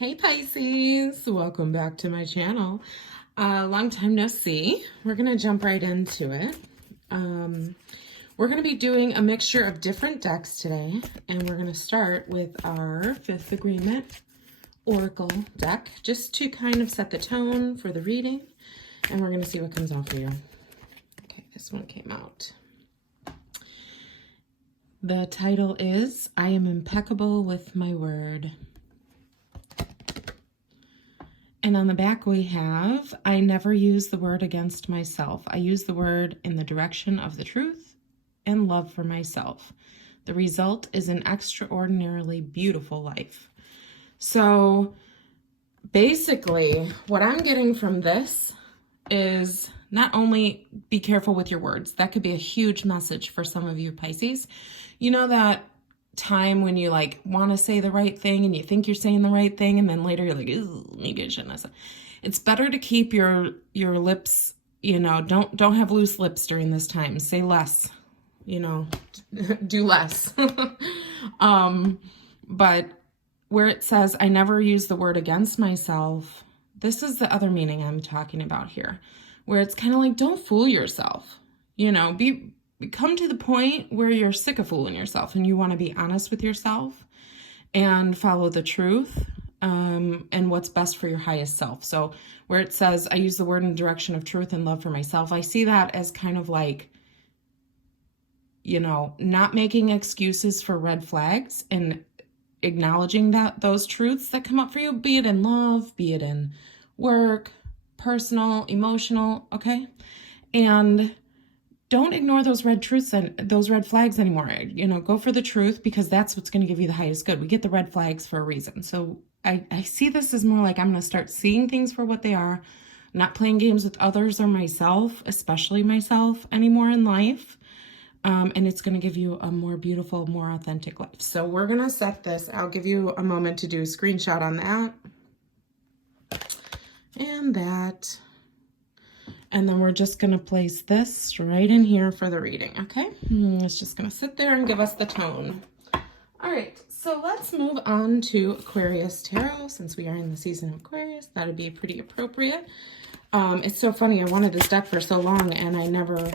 Hey Pisces, welcome back to my channel. Long time no see. We're gonna jump right into it. We're gonna be doing a mixture of different decks today, and we're gonna start with our Fifth Agreement Oracle deck, just to kind of set the tone for the reading, and we're gonna see what comes out for you. Okay, this one came out. The title is, I Am Impeccable with My Word. And on the back we have, I never use the word against myself. I use the word in the direction of the truth and love for myself. The result is an extraordinarily beautiful life. So basically, what I'm getting from this is not only be careful with your words. That could be a huge message for some of you Pisces. You know that time when you like want to say the right thing and you think you're saying the right thing, and then later you're like, maybe I shouldn't have said. It's better to keep your lips, don't have loose lips during this time. Say less, do less. But where it says, I never use the word against myself, this is the other meaning I'm talking about here, where it's kind of like, don't fool yourself, come to the point where you're sick of fooling yourself and you want to be honest with yourself and follow the truth and what's best for your highest self. So where it says, I use the word in the direction of truth and love for myself, I see that as kind of like, not making excuses for red flags and acknowledging those truths that come up for you, be it in love, be it in work, personal, emotional, okay? And don't ignore those red truths and those red flags anymore. Go for the truth, because that's what's going to give you the highest good. We get the red flags for a reason. So I see this as more like I'm going to start seeing things for what they are. I'm not playing games with others or myself, especially myself, anymore in life. And it's going to give you a more beautiful, more authentic life. So we're going to set this. I'll give you a moment to do a screenshot on that. And that. And then we're just going to place this right in here for the reading, okay? It's just going to sit there and give us the tone. All right, so let's move on to Aquarius Tarot. Since we are in the season of Aquarius, that would be pretty appropriate. It's so funny. I wanted this deck for so long, and I never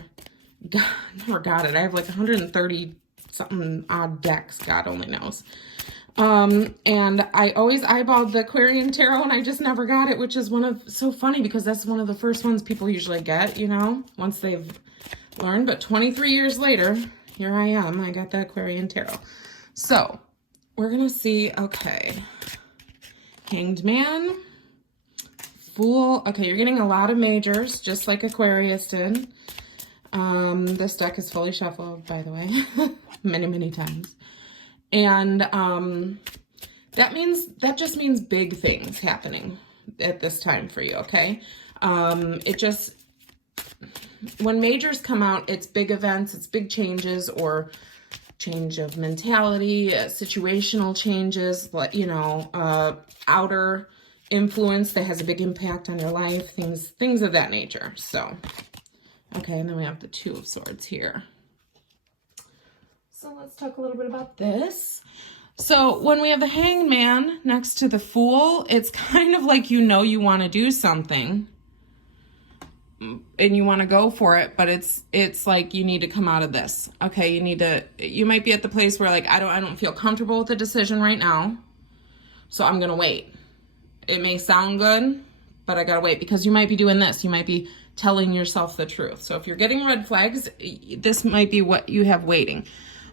got it. I have like 130 something odd decks, God only knows. And I always eyeballed the Aquarian Tarot, and I just never got it, which is so funny, because that's one of the first ones people usually get, once they've learned. But 23 years later, here I am. I got the Aquarian Tarot. So we're going to see, okay, Hanged Man, Fool. Okay, you're getting a lot of majors, just like Aquarius did. This deck is fully shuffled, by the way, many, many times. And that just means big things happening at this time for you, okay? When majors come out, it's big events, it's big changes, or change of mentality, situational changes, outer influence that has a big impact on your life, things of that nature. So, okay, and then we have the Two of Swords here. So let's talk a little bit about this. So when we have the Hanged Man next to the Fool, it's kind of like you want to do something and you want to go for it, but it's like you need to come out of this. Okay, you might be at the place where like I don't feel comfortable with the decision right now, so I'm going to wait. It may sound good, but I got to wait, because you might be doing this. You might be telling yourself the truth. So if you're getting red flags, this might be what you have waiting.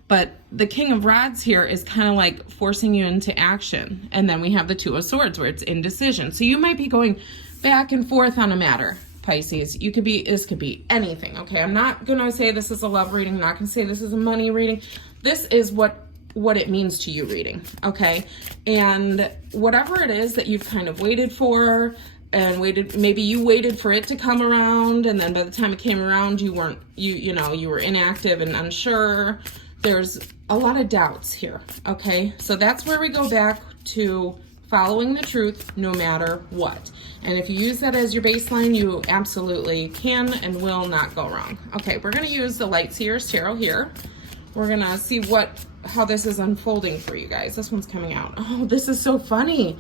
But the King of Rods here is kind of like forcing you into action. And then we have the Two of Swords, where it's indecision. So you might be going back and forth on a matter, Pisces. This could be anything, okay? I'm not going to say this is a love reading. I'm not going to say this is a money reading. This is what it means to you reading, okay? And whatever it is that you've kind of waited for, and maybe you waited for it to come around, and then by the time it came around, you weren't, you were inactive and unsure. There's a lot of doubts here, okay? So that's where we go back to following the truth no matter what. And if you use that as your baseline, you absolutely can and will not go wrong. Okay, we're going to use the Light Seers Tarot here. We're going to see how this is unfolding for you guys. This one's coming out. Oh, this is so funny.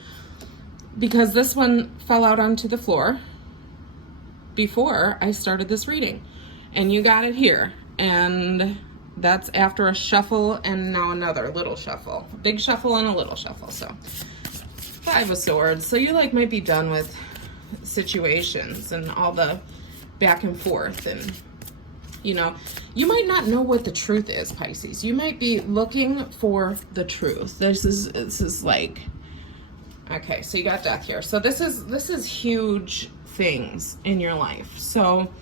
because this one fell out onto the floor before I started this reading, and you got it here, and that's after a shuffle and now another little shuffle, a big shuffle and a little shuffle. So Five of Swords. So you like might be done with situations and all the back and forth, and you know, you might not know what the truth is, Pisces. You might be looking for the truth. This is like, okay, so you got Death here. So this is huge things in your life. So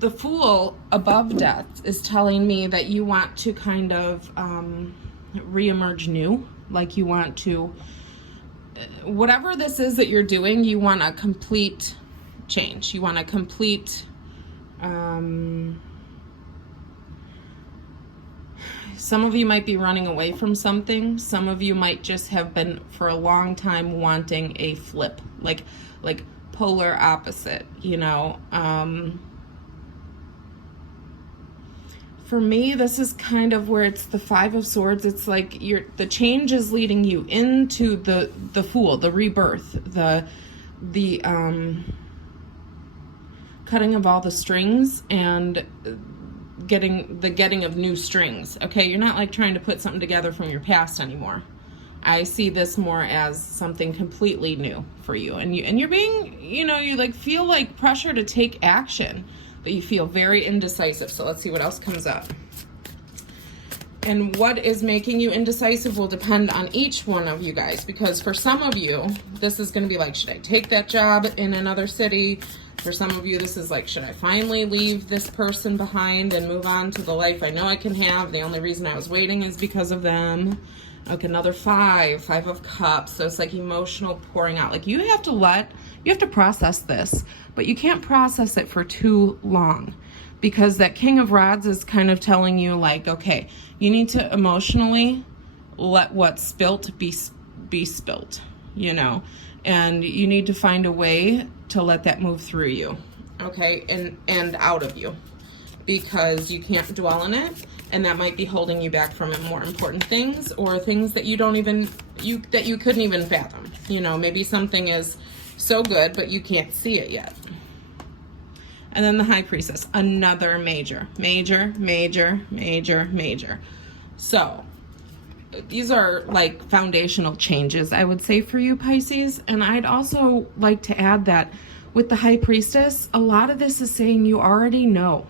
the Fool above Death is telling me that you want to kind of reemerge new, like you want to, whatever this is that you're doing, you want a complete change. You want a complete some of you might be running away from something. Some of you might just have been for a long time wanting a flip, like polar opposite, you know. For me, this is kind of where it's the Five of Swords. It's like the change is leading you into the Fool, the rebirth, the cutting of all the strings and getting of new strings. Okay, you're not like trying to put something together from your past anymore. I see this more as something completely new for you, and you're being, you know, you like feel like pressure to take action, but you feel very indecisive. So let's see what else comes up. And what is making you indecisive will depend on each one of you guys, because for some of you, this is going to be like, should I take that job in another city? For some of you, this is like, should I finally leave this person behind and move on to the life I know I can have? The only reason I was waiting is because of them. Okay, another Five of Cups. So it's like emotional pouring out. Like you have to process this, but you can't process it for too long, because that King of Rods is kind of telling you like, okay, you need to emotionally let what's spilt be spilt, you know, and you need to find a way to let that move through you, okay, and out of you, because you can't dwell in it, and that might be holding you back from more important things, or things that you couldn't even fathom. You know, maybe something is so good but you can't see it yet. And then the High Priestess, another major. So these are like foundational changes, I would say, for you, Pisces. And I'd also like to add that with the High Priestess, a lot of this is saying you already know.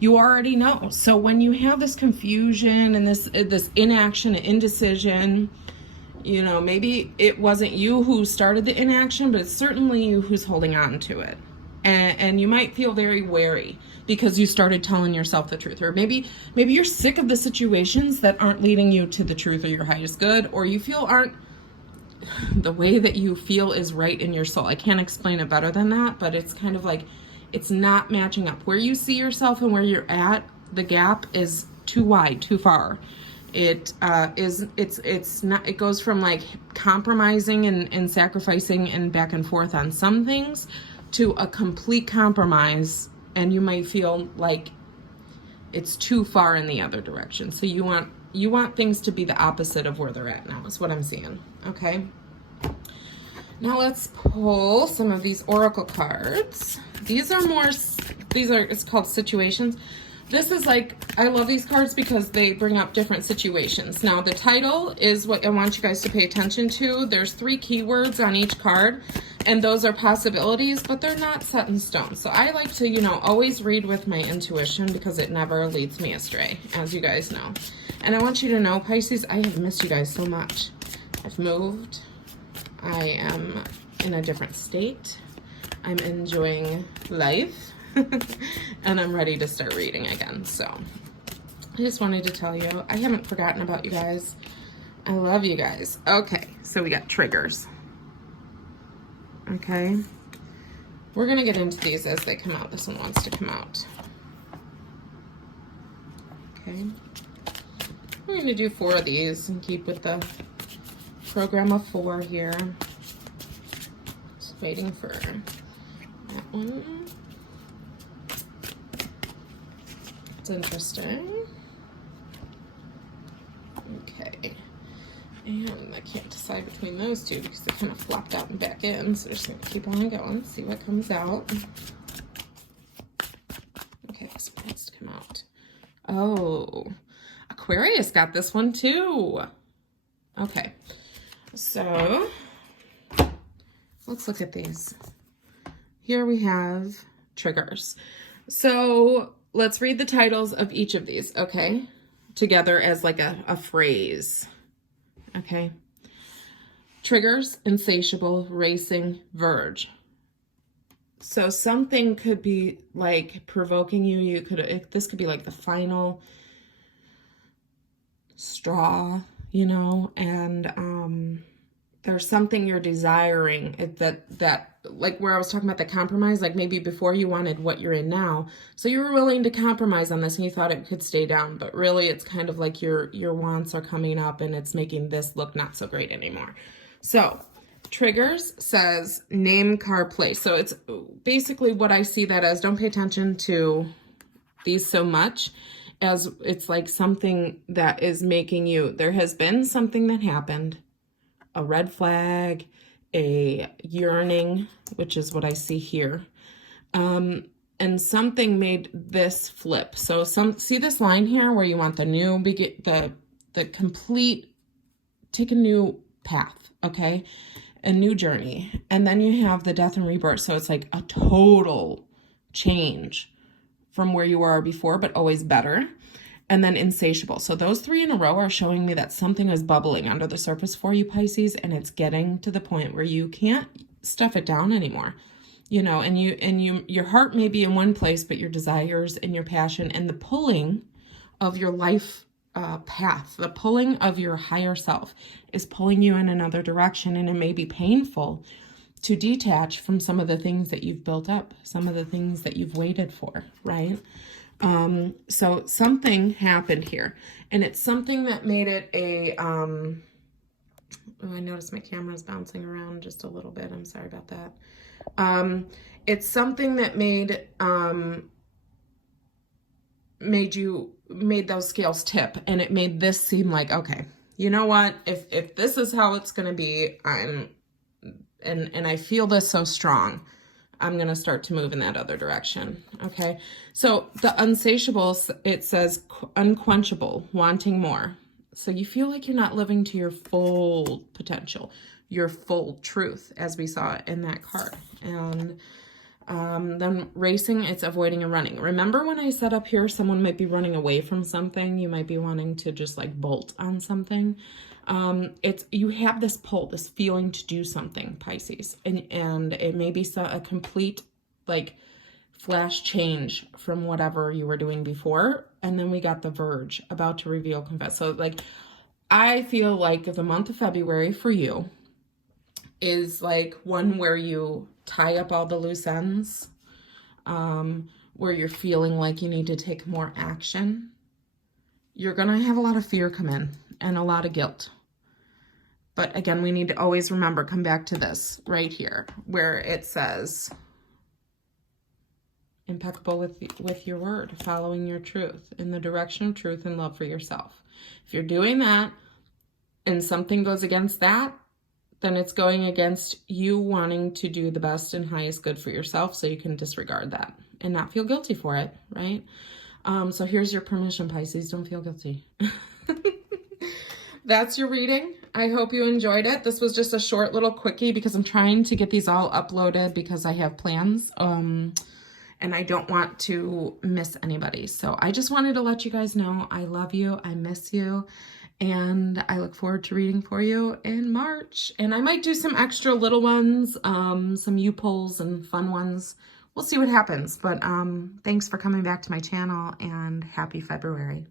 You already know. So when you have this confusion and this inaction and indecision, you know, maybe it wasn't you who started the inaction, but it's certainly you who's holding on to it. And you might feel very wary because you started telling yourself the truth, or maybe you're sick of the situations that aren't leading you to the truth or your highest good, or you feel aren't the way that you feel is right in your soul. I can't explain it better than that, but it's kind of like it's not matching up. Where you see yourself and where you're at, the gap is too wide, too far. It's not, it goes from like compromising and sacrificing and back and forth on some things to a complete compromise, and you might feel like it's too far in the other direction. So you want things to be the opposite of where they're at now, is what I'm seeing. Okay. Now let's pull some of these oracle cards. It's called situations. This is like, I love these cards because they bring up different situations. Now the title is what I want you guys to pay attention to. There's 3 keywords on each card, and those are possibilities, but they're not set in stone. So I like to, you know, always read with my intuition, because it never leads me astray, as you guys know. And I want you to know, Pisces, I have missed you guys so much. I've moved. I am in a different state. I'm enjoying life. And I'm ready to start reading again. So I just wanted to tell you, I haven't forgotten about you guys. I love you guys. Okay, so we got triggers. Okay, we're gonna get into these as they come out. This one wants to come out. Okay, we're gonna do 4 of these and keep with the program of 4 here. Just waiting for that one. It's interesting. Okay. And I can't decide between those two because they kind of flopped out and back in. So we're just going to keep on going, see what comes out. Okay, this one has to come out. Oh, Aquarius got this one too. Okay, so let's look at these. Here we have triggers. So let's read the titles of each of these, okay? Together as like a phrase. Okay. Triggers, insatiable, racing, verge. So something could be like provoking you. This could be like the final straw, you know, and there's something you're desiring that like where I was talking about the compromise, like maybe before you wanted what you're in now. So you were willing to compromise on this and you thought it could stay down, but really it's kind of like your wants are coming up and it's making this look not so great anymore. So triggers says name, car, place. So it's basically what I see that as. Don't pay attention to these so much as it's like something that is making you, there has been something that happened, a red flag, a yearning, which is what I see here. And something made this flip. So see this line here where you want the new, the complete, take a new path, okay? A new journey. And then you have the death and rebirth. So it's like a total change from where you were before, but always better. And then insatiable. So those three in a row are showing me that something is bubbling under the surface for you, Pisces, and it's getting to the point where you can't stuff it down anymore. You know, and your heart may be in one place, but your desires and your passion and the pulling of your life path, the pulling of your higher self is pulling you in another direction, and it may be painful to detach from some of the things that you've built up, some of the things that you've waited for, right? So something happened here, and it's something that made it a, oh, I noticed my camera's bouncing around just a little bit. I'm sorry about that. It's something that made those scales tip, and it made this seem like, okay, you know what? If this is how it's going to be, and I feel this so strong, I'm going to start to move in that other direction. Okay. So the unsatiable, it says unquenchable, wanting more. So you feel like you're not living to your full potential, your full truth, as we saw in that card. And then racing, it's avoiding and running. Remember when I said up here, someone might be running away from something. You might be wanting to just like bolt on something. You have this pull, this feeling to do something, Pisces, and it may be a complete like flash change from whatever you were doing before. And then we got the verge, about to reveal, confess. So like, I feel like the month of February for you is like one where you tie up all the loose ends, where you're feeling like you need to take more action. You're going to have a lot of fear come in and a lot of guilt. But again, we need to always remember, come back to this right here, where it says, impeccable with your word, following your truth in the direction of truth and love for yourself. If you're doing that and something goes against that, then it's going against you wanting to do the best and highest good for yourself, so you can disregard that and not feel guilty for it, right? So here's your permission, Pisces. Don't feel guilty. That's your reading. I hope you enjoyed it. This was just a short little quickie because I'm trying to get these all uploaded because I have plans. And I don't want to miss anybody. So I just wanted to let you guys know I love you. I miss you. And I look forward to reading for you in March. And I might do some extra little ones, some U-pulls and fun ones. We'll see what happens. But thanks for coming back to my channel, and happy February.